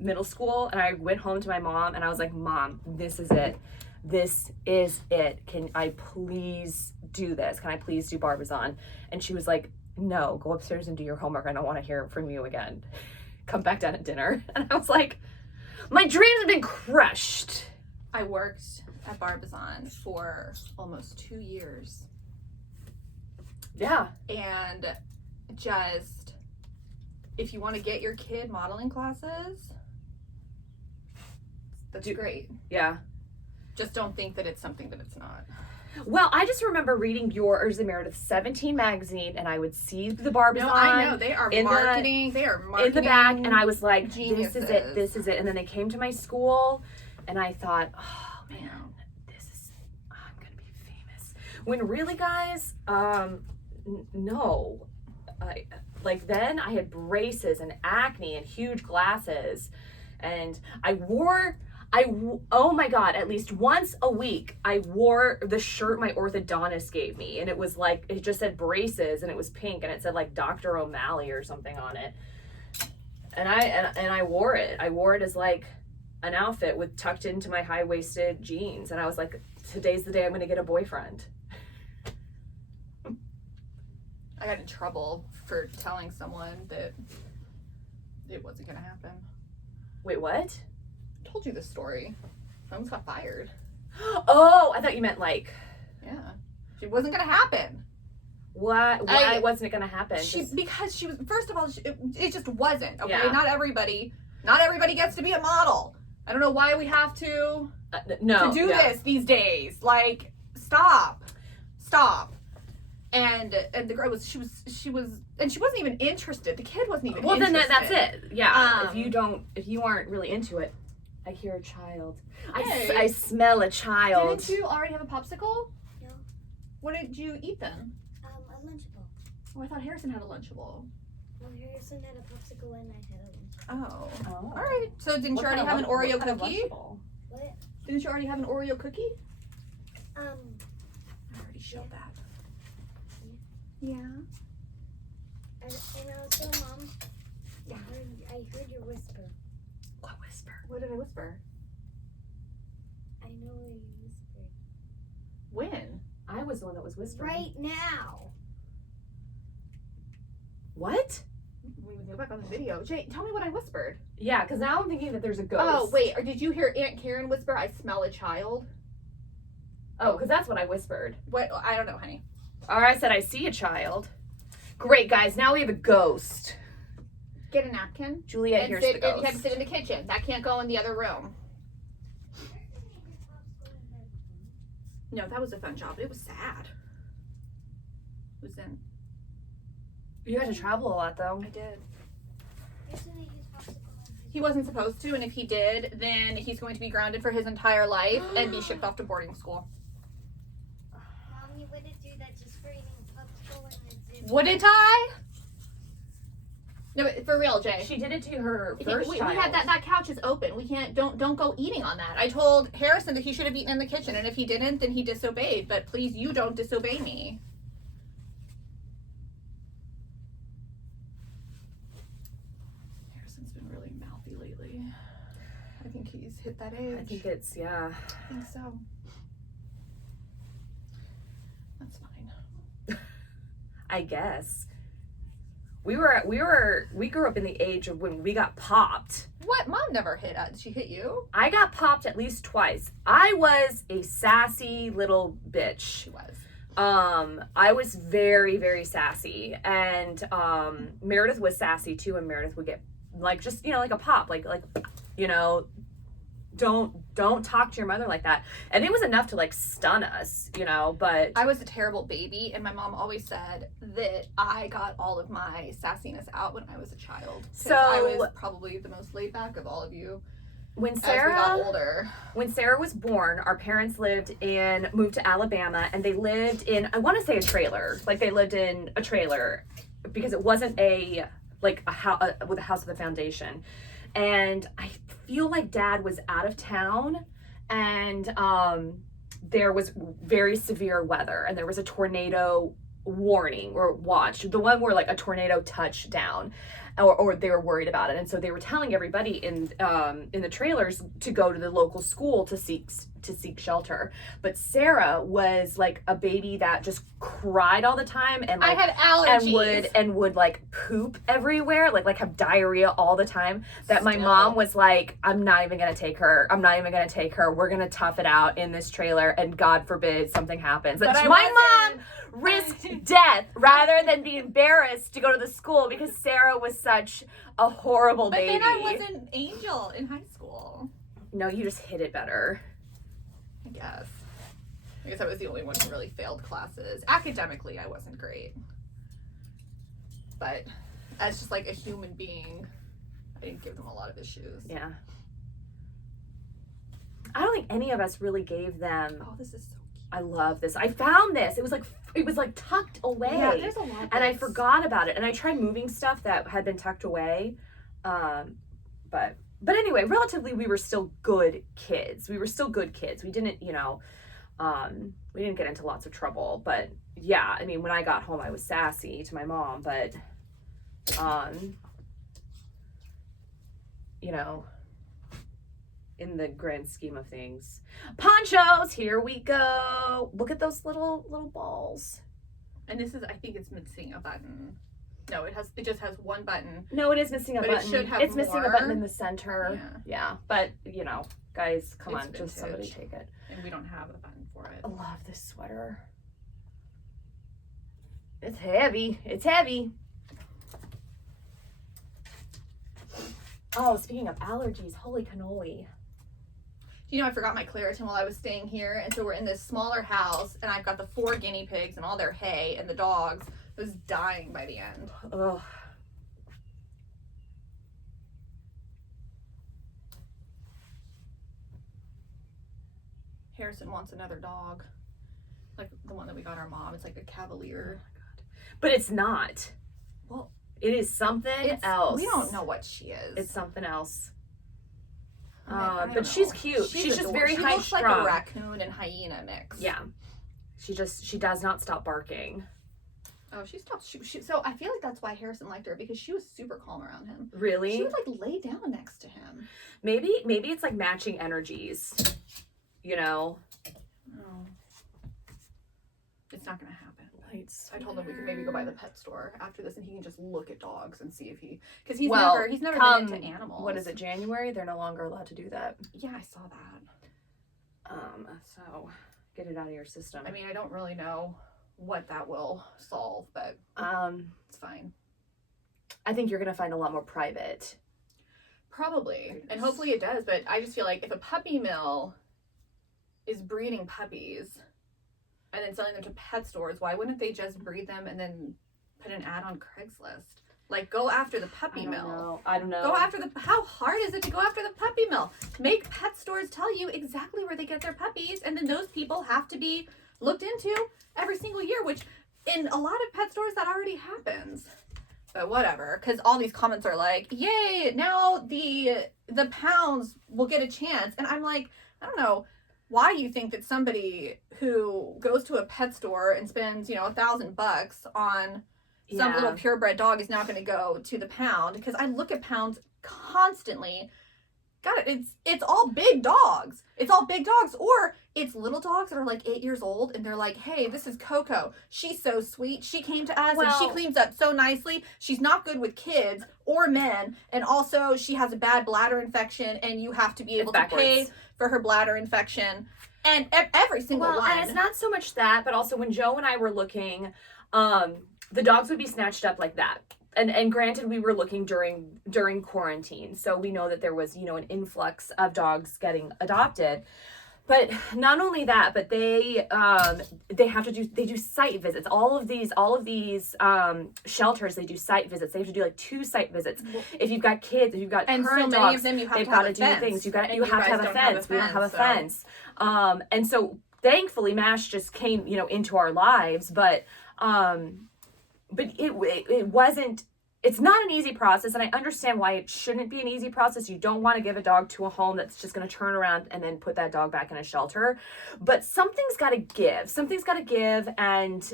middle school, and I went home to my mom and I was like, Mom, this is it. This is it. Can I please do this? Can I please do Barbizon? And she was like, no, go upstairs and do your homework. I don't want to hear from you again. Come back down at dinner. And I was like, my dreams have been crushed. I worked at Barbizon for almost 2 years. Yeah. And just, if you want to get your kid modeling classes, that's great. Yeah. Just don't think that it's something that it's not. Well, I just remember reading yours and Meredith's 17 magazine, and I would see the Barbizon. No, I know. They are marketing. They are marketing in the back, and I was like, geniuses. this is it. This is it. And then they came to my school, and I thought, oh, man, I'm going to be famous. When really, guys, no. Then I had braces and acne and huge glasses, and oh my God, at least once a week, I wore the shirt my orthodontist gave me. And it was like, it just said braces and it was pink and it said like Dr. O'Malley or something on it. And I wore it. I wore it as like an outfit with tucked into my high-waisted jeans. And I was like, today's the day I'm going to get a boyfriend. I got in trouble for telling someone that it wasn't going to happen. Wait, what? I told you this story. I almost got fired. Oh, I thought you meant like... Yeah. It wasn't going to happen. What? Why wasn't it going to happen? Because she was, first of all, it just wasn't, okay? Yeah. Not everybody gets to be a model. I don't know why we have to do this these days. Like, stop. And the girl was, she was, and she wasn't even interested. The kid wasn't even interested. Well, then that's it. Yeah. If you aren't really into it, I hear a child. Hey. I smell a child. Didn't you already have a popsicle? No. What did you eat then? A Lunchable. Oh, I thought Harrison had a Lunchable. Well, Harrison had a popsicle and I had a Lunchable. Oh. Oh. All right. So didn't you already have an Oreo cookie? What? Didn't you already have an Oreo cookie? Um, I already showed that. Yeah. And also, Mom, Yeah. I heard your whisper. What whisper? What did I whisper? I know you whispered. When? I was the one that was whispering. Right now. What? We can go back on the video. Jay, tell me what I whispered. Yeah, because now I'm thinking that there's a ghost. Oh, wait. Or did you hear Aunt Karen whisper, I smell a child? Oh, because that's what I whispered. What? I don't know, honey. Or I said I see a child. Great, guys. Now we have a ghost. Get a napkin. Juliet hears the ghost. You have to sit in the kitchen. That can't go in the other room. No, that was a fun job. It was sad. It was in. You had to travel a lot, though. I did. Yesterday his popsicle and He wasn't supposed to, and if he did, then he's going to be grounded for his entire life and be shipped off to boarding school. Mom, you wouldn't do that just for eating popsicle and it's Wouldn't I? No, but for real, Jay. She did it to her We first child. had that couch is open. We can't don't go eating on that. I told Harrison that he should have eaten in the kitchen, and if he didn't, then he disobeyed. But please, you don't disobey me. Harrison's been really mouthy lately. I think he's hit that age. I think it's, yeah. I think so. That's fine. I guess. We grew up in the age of when we got popped. What? Mom never hit us. Did she hit you? I got popped at least twice. I was a sassy little bitch. She was. I was very, very sassy. And Meredith was sassy too, and Meredith would get like just, like a pop, like don't talk to your mother like that. And it was enough to like stun us, but I was a terrible baby, and my mom always said that I got all of my sassiness out when I was a child. So I was probably the most laid back of all of you when as we got Sarah older. When Sarah was born, our parents moved to Alabama, and they lived in, I want to say a trailer. Like they lived in a trailer because it wasn't a house with a house with a foundation. And I feel like Dad was out of town, and there was very severe weather, and there was a tornado warning or watch, the one where like a tornado touched down, or they were worried about it, and so they were telling everybody in the trailers to go to the local school to seek shelter. But Sarah was like a baby that just cried all the time, and like I had allergies and would like poop everywhere, like have diarrhea all the time. That my Still. mom was like, I'm not even gonna take her. We're gonna tough it out in this trailer, and God forbid something happens. But my mom risked death rather than be embarrassed to go to the school because Sarah was such a horrible But baby. then I was an angel in high school. No, you just hit it better. I guess I was the only one who really failed classes. Academically, I wasn't great. But as just like a human being, I didn't give them a lot of issues. Yeah. I don't think any of us really gave them. Oh, this is so cute. I love this. I found this. It was like tucked away. Yeah, there's a lot. And I forgot about it. And I tried moving stuff that had been tucked away. But anyway, relatively, we were still good kids. We didn't, we didn't get into lots of trouble. But yeah, I mean, when I got home, I was sassy to my mom. But you know, in the grand scheme of things. Ponchos, here we go. Look at those little balls. And this is, I think it's missing a button. No, it just has one button. No, it is missing a button. It should have it's more. missing a button in the center. Yeah. But, you know, guys, come It's on, just somebody take it. And we don't have a button for it. I love this sweater. It's heavy. It's heavy. Oh, speaking of allergies, holy cannoli. You know, I forgot my Claritin while I was staying here, and so we're in this smaller house, and I've got the 4 guinea pigs and all their hay and the dogs. I was dying by the end. Ugh. Harrison wants another dog, like the one that we got our mom. It's like a Cavalier. Oh my God. But it's not. Well, it is something else. We don't know what she is. It's something else. I But don't she's know. cute. She's just adorable. very she high looks strung. like a raccoon and hyena mix. Yeah. She does not stop barking. Oh, she stops. So I feel like that's why Harrison liked her, because she was super calm around him. Really? She would like lay down next to him. Maybe it's like matching energies. You know? Oh. It's not gonna happen. Lights. I told him we could maybe go by the pet store after this, and he can just look at dogs and see if because he's never been into animals. What is it, January? They're no longer allowed to do that. Yeah, I saw that. So get it out of your system. I mean, I don't really know what that will solve, but it's fine. I think you're gonna find a lot more private. Probably, and hopefully it does. But I just feel like if a puppy mill is breeding puppies and then selling them to pet stores, why wouldn't they just breed them and then put an ad on Craigslist? Like, go after the puppy mill. I don't know. Go after how hard is it to go after the puppy mill? Make pet stores tell you exactly where they get their puppies, and then those people have to be looked into every single year, which in a lot of pet stores that already happens. But whatever, because all these comments are like, yay, now the pounds will get a chance. And I'm like, I don't know why you think that somebody who goes to a pet store and spends, $1,000 on some little purebred dog is not going to go to the pound, because I look at pounds constantly. God, it's all big dogs. It's all big dogs, or it's little dogs that are like 8 years old, and they're like, hey, this is Coco. She's so sweet. She came to us and she cleans up so nicely. She's not good with kids or men, and also she has a bad bladder infection, and you have to be able to pay for her bladder infection. And every single one. And it's not so much that, but also when Joe and I were looking, the dogs would be snatched up like that. And granted, we were looking during quarantine, so we know that there was, an influx of dogs getting adopted. But not only that, but they do site visits. All of these shelters, they do site visits. They have to do like 2 site visits. If you've got kids, if you've got and current so many dogs, of them you have they've to got have to a do fence. things. You have to have a don't fence. We don't have a fence. And so thankfully, MASH just came, into our lives, but it wasn't. It's not an easy process, and I understand why it shouldn't be an easy process. You don't want to give a dog to a home that's just going to turn around and then put that dog back in a shelter. But something's got to give. Something's got to give, and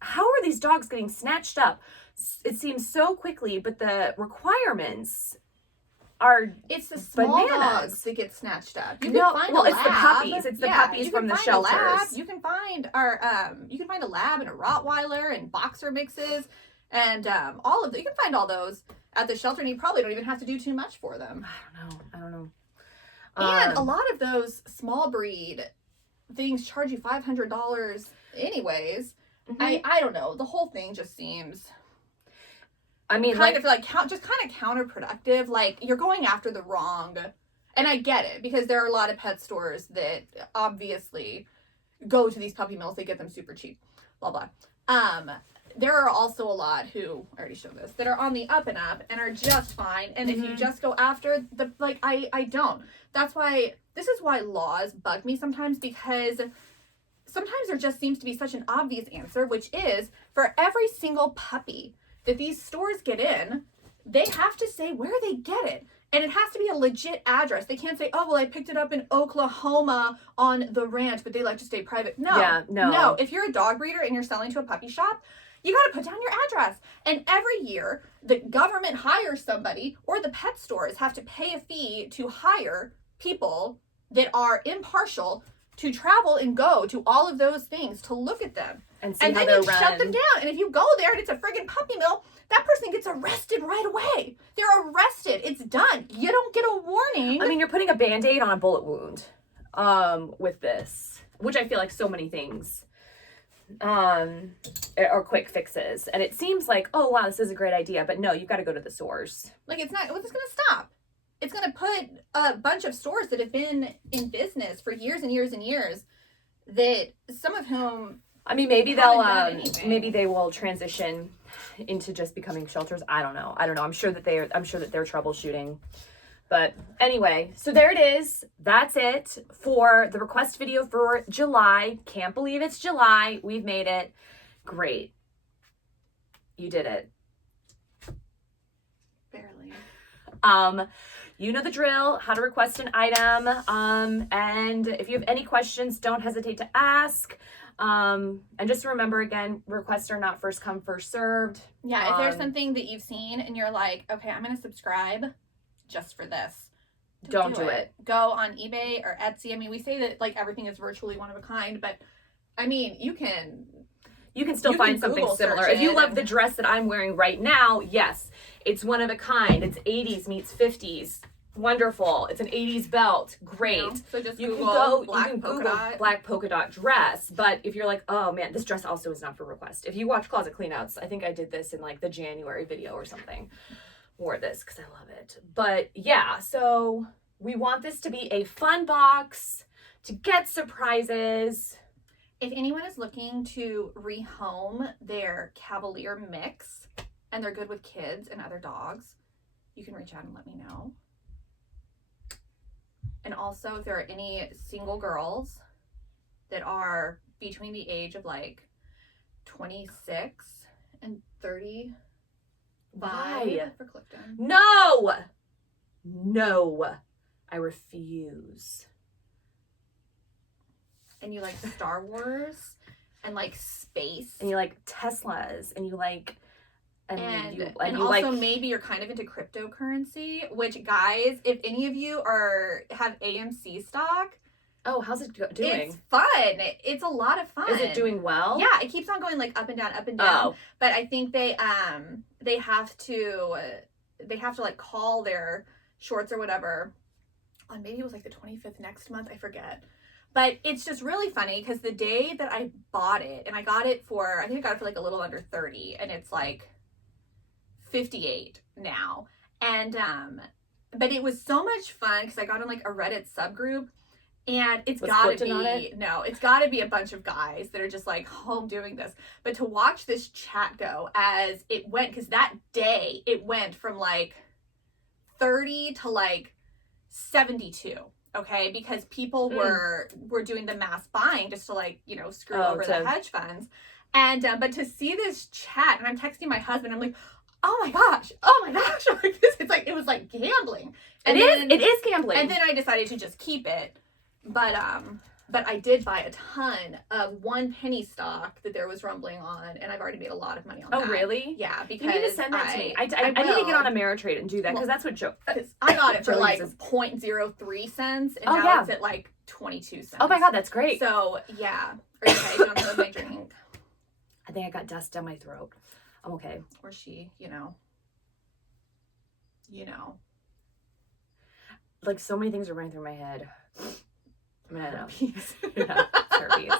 how are these dogs getting snatched up? It seems so quickly, but the requirements are it's the small bananas. dogs that get snatched up. You can find it's the puppies. It's the puppies from the shelters. You can find a lab and a Rottweiler and boxer mixes. And you can find all those at the shelter, and you probably don't even have to do too much for them. I don't know. And a lot of those small breed things charge you $500 anyways. Mm-hmm. I don't know. The whole thing just seems kind of counterproductive. Like, you're going after the wrong, and I get it, because there are a lot of pet stores that obviously go to these puppy mills. They get them super cheap, blah, blah. There are also a lot who, I already showed this, that are on the up and up and are just fine. And if you just go after I don't. This is why laws bug me sometimes, because sometimes there just seems to be such an obvious answer, which is for every single puppy that these stores get in, they have to say where they get it. And it has to be a legit address. They can't say, oh, well, I picked it up in Oklahoma on the ranch, but they like to stay private. No. Yeah, no. No. If you're a dog breeder and you're selling to a puppy shop, you got to put down your address. And every year, the government hires somebody, or the pet stores have to pay a fee to hire people that are impartial to travel and go to all of those things to look at them. And see how then they're you run. shut them down. And if you go there and it's a friggin' puppy mill, that person gets arrested right away. They're arrested. It's done. You don't get a warning. I mean, you're putting a Band-Aid on a bullet wound with this, which I feel like so many things are quick fixes. And it seems like, oh, wow, this is a great idea. But no, you've got to go to the source. Like, it's not, what's this going to stop? It's going to put a bunch of stores that have been in business for years and years and years, that some of whom... I mean, maybe maybe they will transition into just becoming shelters. I don't know. I'm sure that they're troubleshooting. But anyway, so there it is. That's it for the request video for July. Can't believe it's July. We've made it. Great. You did it. Barely. You know the drill, how to request an item. And if you have any questions, don't hesitate to ask. And just remember, again, requests are not first come, first served. Yeah, if there's something that you've seen and you're like, okay, I'm going to subscribe just for this. Don't do it. Go on eBay or Etsy. I mean, we say that like everything is virtually one of a kind, but I mean, you can still find something Google similar. search If you it love the dress that I'm wearing right now, yes, it's one of a kind. It's 80s meets 50s. Wonderful. It's an 80s belt. Great. You know, so just you Google can Google black polka dot dress. But if you're like, oh man, this dress also is not for request. If you watch Closet Cleanouts, I think I did this in like the January video or something. Wore this because I love it. But yeah, so we want this to be a fun box to get surprises. If anyone is looking to rehome their Cavalier mix and they're good with kids and other dogs, you can reach out and let me know. And also, if there are any single girls that are between the age of like 26 and 35 Why? for Clifton. No, I refuse. And you like Star Wars and like space. And you like Teslas and you like... And you also like, maybe you're kind of into cryptocurrency, which guys, if any of you have AMC stock, oh, how's it doing? It's fun. It's a lot of fun. Is it doing well? Yeah, it keeps on going like up and down, up and down. Oh. But I think they have to like call their shorts or whatever on maybe it was like the 25th next month. I forget. But it's just really funny because the day that I bought it, and I got it for like a little under 30, and it's like 58 now. And but it was so much fun because I got in like a Reddit subgroup, and it's gotta be a bunch of guys that are just like home doing this. But to watch this chat go as it went, because that day it went from like 30 to like 72. Okay, because people were doing the mass buying just to like, you know, screw over the hedge funds. And but to see this chat, and I'm texting my husband, I'm like, oh my gosh, like this, it was like gambling. It is gambling. And then I decided to just keep it. But I did buy a ton of 1 penny stock that there was rumbling on, and I've already made a lot of money on that. Oh, really? Yeah, because you need to send that to me. I need to get on Ameritrade and do that, because that's what Joe... I got it for like 0.03 cents, and now it's at like 22 cents. Oh my God, that's great. So, yeah. Are you okay? You don't have my drink? I think I got dust down my throat. I'm okay. Or she, you know. Like, so many things are running through my head. I mean, I know. Yeah, herpes.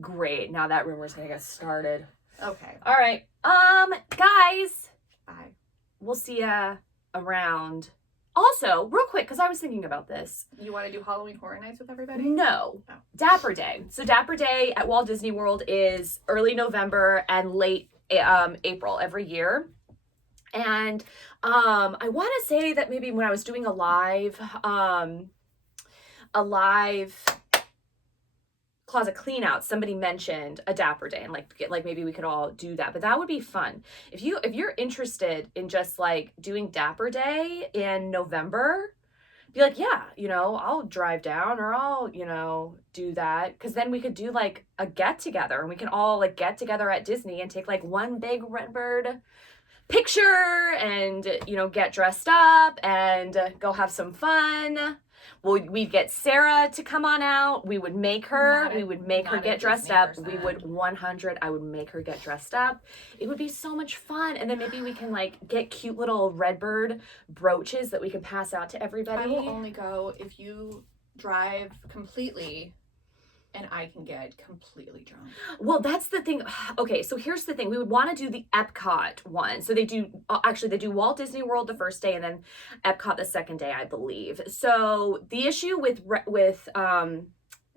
Great. Now that rumor's gonna get started. Okay. All right. Guys. Bye. We'll see ya around. Also, real quick, because I was thinking about this. You want to do Halloween Horror Nights with everybody? No. Oh. Dapper Day. So Dapper Day at Walt Disney World is early November and late April every year. And I want to say that maybe when I was doing a live closet clean out, somebody mentioned a Dapper Day, and like maybe we could all do that. But that would be fun. If you're interested in just like doing Dapper Day in November, be like, yeah, you know, I'll drive down, or I'll, you know, do that. Because then we could do like a get together, and we can all like get together at Disney and take like one big Redbird picture, and, you know, get dressed up and go have some fun. We'd get Sarah to come on out. We would make her get dressed up. We would 100. I would make her get dressed up. It would be so much fun. And then maybe we can like get cute little Redbird brooches that we can pass out to everybody. I will only go if you drive completely and I can get completely drunk. Well, that's the thing. Okay, so here's the thing. We would want to do the Epcot one. So they do Walt Disney World the first day and then Epcot the second day, I believe. So the issue with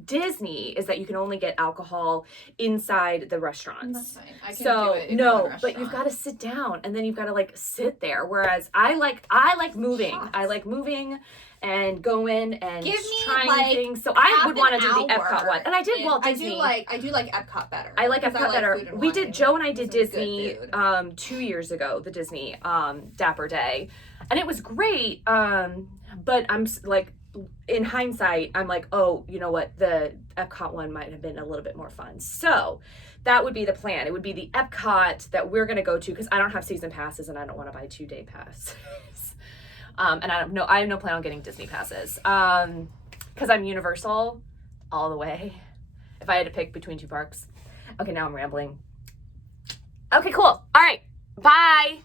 Disney is that you can only get alcohol inside the restaurants. That's fine. I can do it in one restaurant. But you've got to sit down, and then you've got to like sit there. Whereas I like moving. Shots. I like moving and going and trying like things. So I would want to do the Epcot one. And I did Walt Disney. I do like Epcot better. I like Epcot better. We did, Joe and I did Some Disney 2 years ago, the Disney Dapper Day. And it was great. But I'm like, in hindsight, I'm like, oh, you know what? The Epcot one might have been a little bit more fun. So that would be the plan. It would be the Epcot that we're going to go to, because I don't have season passes and I don't want to buy 2-day passes. And I have no plan on getting Disney passes. Because I'm Universal all the way. If I had to pick between two parks. Okay, now I'm rambling. Okay, cool. All right. Bye.